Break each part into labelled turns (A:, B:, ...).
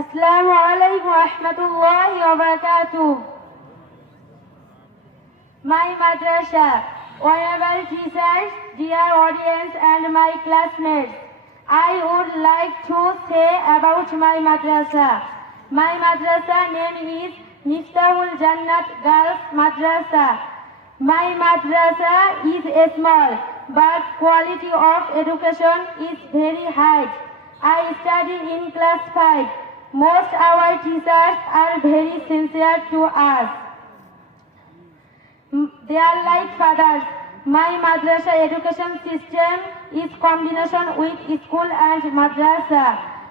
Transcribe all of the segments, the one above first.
A: আসসালামু আলাইকুম রহমতুল্লাহ ওবরাকাতুহ My madrasa, honorable teachers, dear audience and my classmates, I would like to say about my madrasa. My madrasa name is Miftahul Jannat Girls Madrasa. My madrasa is small, but quality of education is very high. I study in class 5. Most our teachers are very sincere to us. Mm, They are like fathers. My madrasa education system is combination with school and madrasa.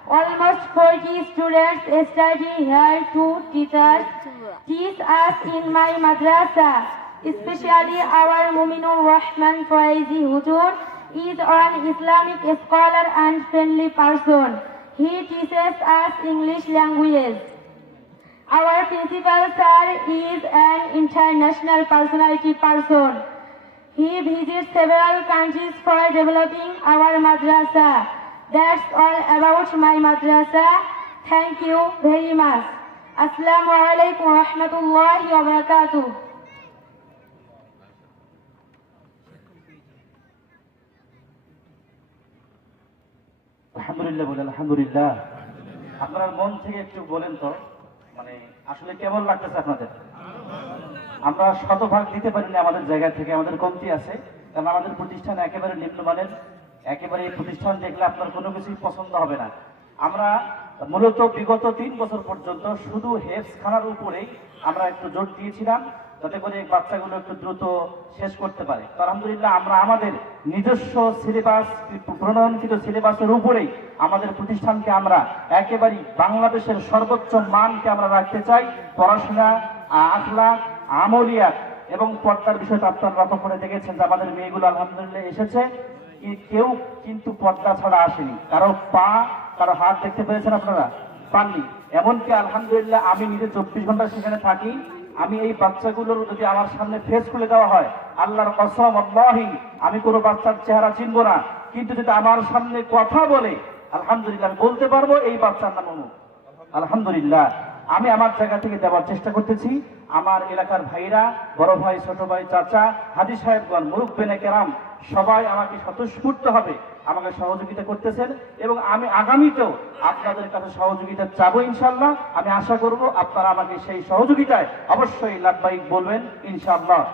A: Almost 40 students study here. Two teachers teach us in my madrasa. Especially our Muminur Rahman Faizi Hujur is an Islamic scholar and friendly person. He teaches us English language. Our principal sir is an international personality person. He visits several countries for developing our madrasa. That's all about my madrasa. Thank you very much. Assalamu alaikum wa rahmatullahi wa barakatuh.
B: আলহামদুলিল্লাহ বলে, আলহামদুলিল্লাহ। আপনার মন থেকে একটু বলেন তো মানে আসলে কেমন লাগতেছে আপনাদের? আমরা শতভাগ দিতে পারিনি আমাদের জায়গা থেকে, আমাদের কমতি আছে, কারণ আমাদের প্রতিষ্ঠান একেবারে নিম্নমানের, একেবারে প্রতিষ্ঠান দেখলে আপনার কোনো কিছুই পছন্দ হবে না। আমরা মূলত বিগত তিন বছর পর্যন্ত শুধু হেফস খানার উপরেই আমরা একটু জোর দিয়েছিলাম যাতে করে বাচ্চাগুলো একটু দ্রুত শেষ করতে পারে। তো আলহামদুলিল্লাহ আমরা আমাদের নিজস্ব সিলেবাস, প্রণয়নকৃত সিলেবাসের উপরেই আমাদের প্রতিষ্ঠানকে আমরা একেবারেই বাংলাদেশের সর্বোচ্চ মানকে আমরা রাখতে চাই। পড়াশোনা আখলা আমলিয়া এবং পর্দার বিষয়টা আপনারা লক্ষ্য করে দেখেছেন যে আমাদের মেয়েগুলো আলহামদুলিল্লাহ এসেছে। কেউ কিন্তু পর্দা ছাড়া আসেনি। কারও পা, কারও হাত দেখতে পেরেছেন আপনারা? পাননি। এমনকি আলহামদুলিল্লাহ আমি নিজে চব্বিশ ঘণ্টা সেখানে থাকি। আমি এই বাচ্চাগুলোর যদি আমার সামনে ফেস খুলে দেওয়া হয়, আল্লাহর কসম, আল্লাহি, আমি কোনো বাচ্চার চেহারা চিনবো না। কিন্তু যদি আমার সামনে কথা বলে, আলহামদুলিল্লাহ বলতে পারব এই বাচ্চার নাম অমুক। আলহামদুলিল্লাহ। আমি আমার জায়গা থেকে দেওয়ার চেষ্টা করতেছি। আমার এলাকার ভাইরা, বড় ভাই, ছোট ভাই, চাচা, হাজি সাহেবগণ, মুরুব্বেনে কেরাম, সবাই আমাকে স্বতঃস্ফূর্ত হবে আমাকে সহযোগিতা করতেছেন এবং আমি আগামীতেও আপনাদের কাছে সহযোগিতা চাবো ইনশাল্লাহ আমি আশা করব আপনারা আমাকে সেই সহযোগিতায় অবশ্যই লাভবাহিক বলবেন, ইনশাআল্লাহ।